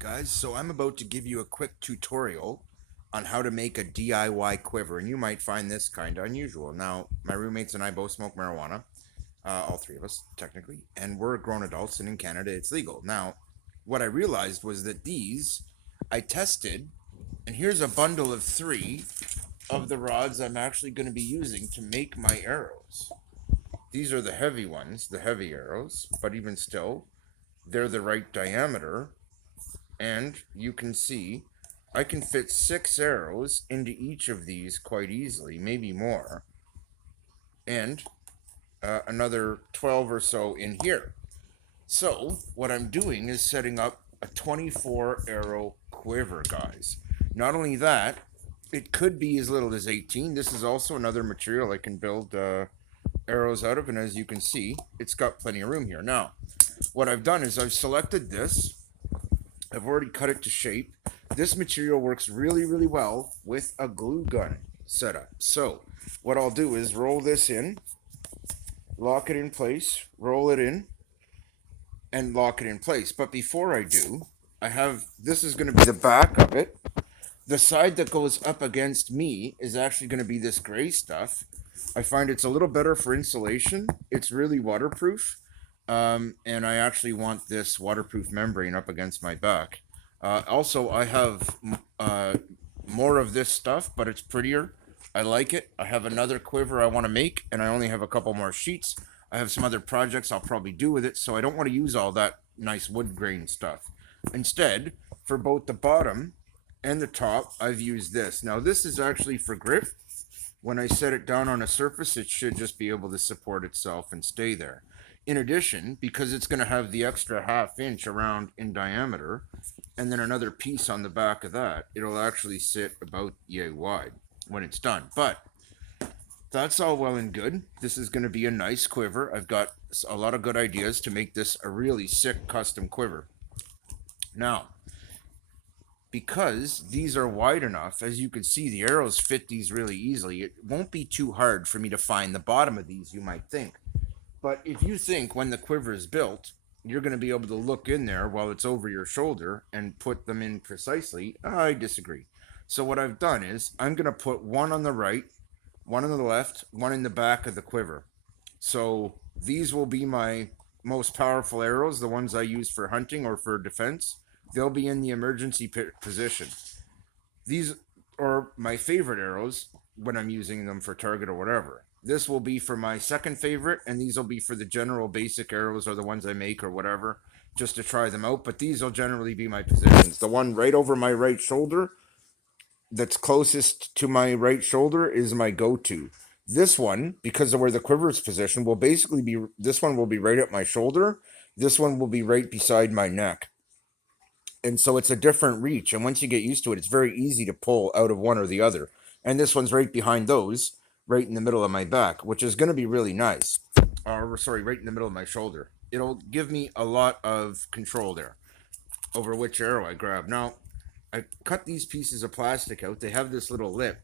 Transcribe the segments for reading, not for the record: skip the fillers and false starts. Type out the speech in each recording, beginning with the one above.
Guys, so I'm about to give you a quick tutorial on how to make a DIY quiver, and you might find this kind of unusual. Now, my roommates and I both smoke marijuana, all three of us, technically, and we're grown adults, and in Canada it's legal. Now, what I realized was that these I tested, and here's a bundle of three of the rods I'm actually going to be using to make my arrows. These are the heavy ones, the heavy arrows, but even still, they're the right diameter, and you can see I can fit 6 arrows into each of these quite easily, maybe more, and another 12 or so in here. So, what I'm doing is setting up a 24 arrow quiver, guys. Not only that, it could be as little as 18. This is also another material I can build arrows out of, and as you can see, it's got plenty of room here. Now, what I've done is I've selected this. I've already cut it to shape. This material works really, really well with a glue gun setup. So what I'll do is roll this in, lock it in place, roll it in, and lock it in place. But before I do, this is going to be the back of it. The side that goes up against me is actually going to be this gray stuff. I find it's a little better for insulation. It's really waterproof. And I actually want this waterproof membrane up against my back. Also, I have more of this stuff, but it's prettier. I like it. I have another quiver I want to make, and I only have a couple more sheets. I have some other projects I'll probably do with it, so I don't want to use all that nice wood grain stuff. Instead, for both the bottom and the top, I've used this. Now, this is actually for grip. When I set it down on a surface, it should just be able to support itself and stay there. In addition, because it's going to have the extra half inch around in diameter, and then another piece on the back of that, it'll actually sit about yay wide when it's done. But that's all well and good. This is going to be a nice quiver. I've got a lot of good ideas to make this a really sick custom quiver. Now, because these are wide enough, as you can see, the arrows fit these really easily. It won't be too hard for me to find the bottom of these, you might think. But if you think when the quiver is built, you're going to be able to look in there while it's over your shoulder and put them in precisely, I disagree. So what I've done is I'm going to put one on the right, one on the left, one in the back of the quiver. So these will be my most powerful arrows, the ones I use for hunting or for defense. They'll be in the emergency position. These are my favorite arrows when I'm using them for target or whatever. This will be for my second favorite, and these will be for the general basic arrows or the ones I make or whatever, just to try them out. But these will generally be my positions. The one right over my right shoulder, that's closest to my right shoulder, is my go-to. This one, because of where the quiver is positioned, will basically be, this one will be right at my shoulder. This one will be right beside my neck, and so it's a different reach. And once you get used to it, it's very easy to pull out of one or the other. And this one's right behind those, right in the middle of my back, which is going to be really nice. Or sorry, right in the middle of my shoulder. It'll give me a lot of control there over which arrow I grab. Now, I cut these pieces of plastic out. They have this little lip,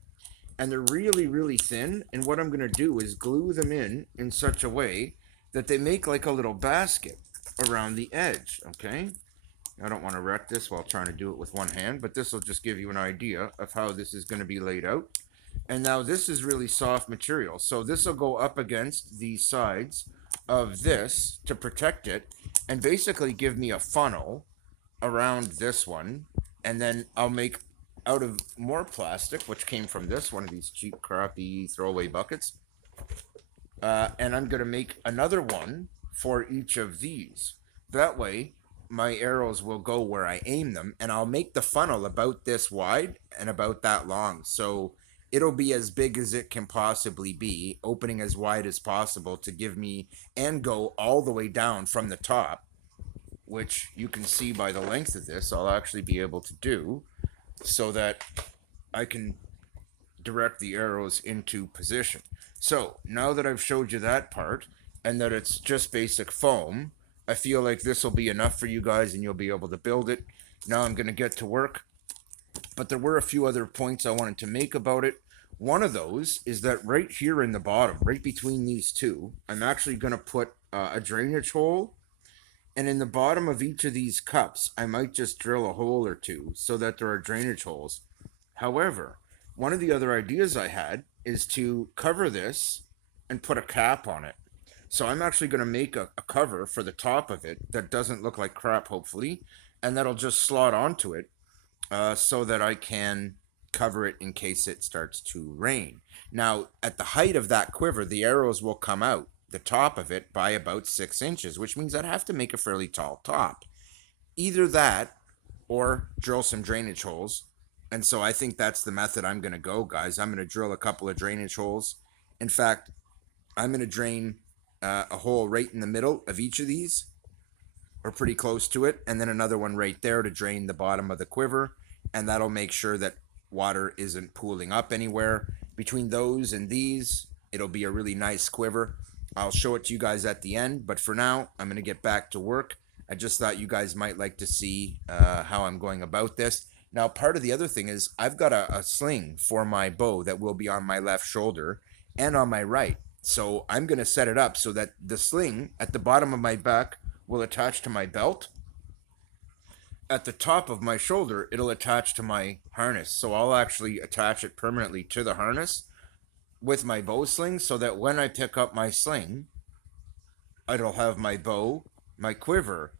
and they're really, really thin. And what I'm going to do is glue them in such a way that they make like a little basket around the edge. Okay, I don't want to wreck this while trying to do it with one hand, but this will just give you an idea of how this is going to be laid out. And now this is really soft material. So this will go up against the sides of this to protect it and basically give me a funnel around this one. And then I'll make out of more plastic, which came from this one of these cheap, crappy throwaway buckets. And I'm going to make another one for each of these. That way, my arrows will go where I aim them, and I'll make the funnel about this wide and about that long. So it'll be as big as it can possibly be, opening as wide as possible to give me and go all the way down from the top, which you can see by the length of this, I'll actually be able to do so that I can direct the arrows into position. So now that I've showed you that part and that it's just basic foam, I feel like this will be enough for you guys and you'll be able to build it. Now I'm going to get to work. But there were a few other points I wanted to make about it. One of those is that right here in the bottom, right between these two, I'm actually going to put a drainage hole And in the bottom of each of these cups, I might just drill a hole or two so that there are drainage holes. However, one of the other ideas I had is to cover this and put a cap on it. So I'm actually going to make a cover for the top of it that doesn't look like crap, hopefully, and that'll just slot onto it so that I can cover it in case it starts to rain. Now, at the height of that quiver, the arrows will come out the top of it by about 6 inches, which means I'd have to make a fairly tall top. Either that or drill some drainage holes. And so I think that's the method I'm going to go, guys. I'm going to drill a couple of drainage holes. In fact, I'm going to drain a hole right in the middle of each of these, or pretty close to it, and then another one right there to drain the bottom of the quiver, and that'll make sure that water isn't pooling up anywhere. Between those and these, it'll be a really nice quiver. I'll show it to you guys at the end, but for now, I'm going to get back to work. I just thought you guys might like to see how I'm going about this. Now, part of the other thing is I've got a sling for my bow that will be on my left shoulder and on my right. So I'm going to set it up so that the sling at the bottom of my back will attach to my belt. At the top of my shoulder, it'll attach to my harness. So I'll actually attach it permanently to the harness with my bow sling so that when I pick up my sling, it'll have my bow, my quiver.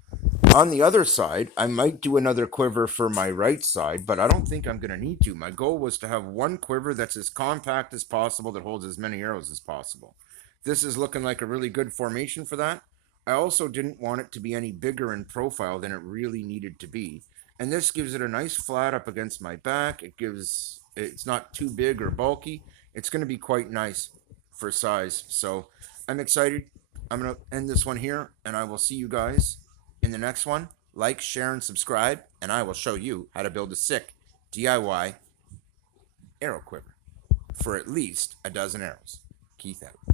On the other side, I might do another quiver for my right side, but I don't think I'm going to need to. My goal was to have one quiver that's as compact as possible that holds as many arrows as possible. This is looking like a really good formation for that. I also didn't want it to be any bigger in profile than it really needed to be. And this gives it a nice flat up against my back. It's not too big or bulky. It's going to be quite nice for size. So I'm excited. I'm going to end this one here, and I will see you guys in the next one. Like, share, and subscribe, and I will show you how to build a sick DIY arrow quiver for at least a dozen arrows. Keith out.